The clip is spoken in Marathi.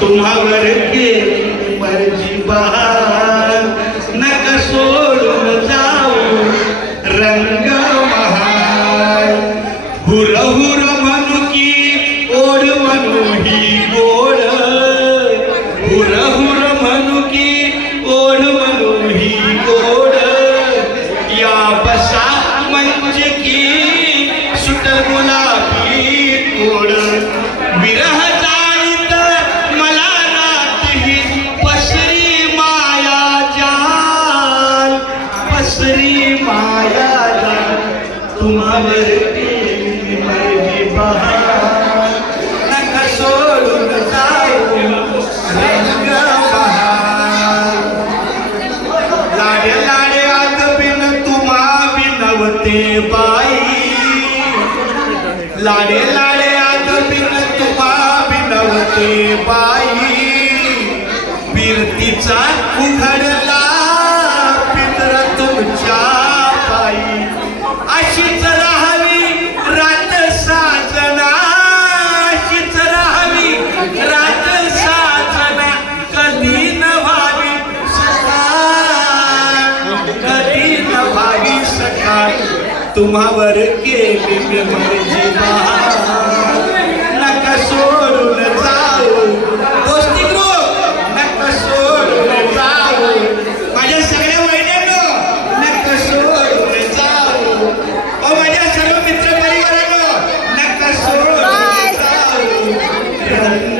तुम्हावर केली मर्जी बहार नका सोडून जाऊ रंग महार हुर हुर म्हणू की ओढ म्हणू ही गोड हुर हुर म्हणू की ओढ म्हणू ही गोड या बसा म्हणजे की सुटल गुलाबी गोड विरह जाळीत मला रात ही पसरी माया जाल पसरी माया जाल तुम्हावर केली मर्जी बहार नका सोडून जाऊ रंग बहार लाडे लाडे आग बिन तुम्हा बिनवते बाई लाडे लाडे आग बिन तुम्हा बिनवते बाई बिरतीचा उघडला पिंजरा तुमच्या पायी अशीच राहावी रात साजना अशीच राहावी रात साजना कधी न व्हावी सकाळ कधी न व्हावी सकाळ तुम्हावर केली मी मर्जी बहार नका सोडून जाऊ दोस्ती ग्रुप नका सोडून जाऊ माझ्या सगळ्या वडिलांनो नका सोडून जाऊ ओ माझ्या सर्व मित्र परिवारांनो नका सोडून जाऊ